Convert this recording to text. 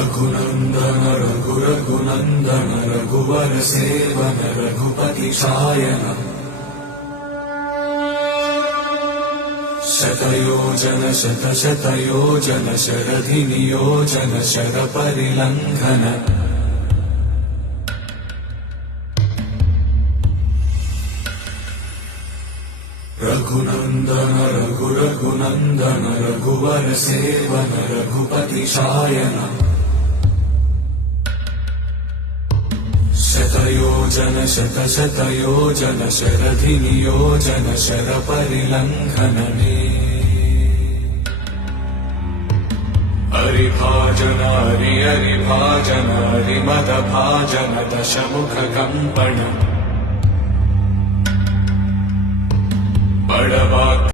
रघुनन्दन रघुनन्दन रघुवर सेवन रघुपति शायन शतयोजन शतशतयोजन शरधि नियोजन शरपरिलङ्घन रघुनन्दन रघुनन्दन रघुवर सेवन रघुपति शायन शतयोजन शतशतयोजन शरधि नियोजन शरपरिलङ्घनने हरिभाजन हरिभाजन हरिमदभाजन दशमुख कंपन बड़वा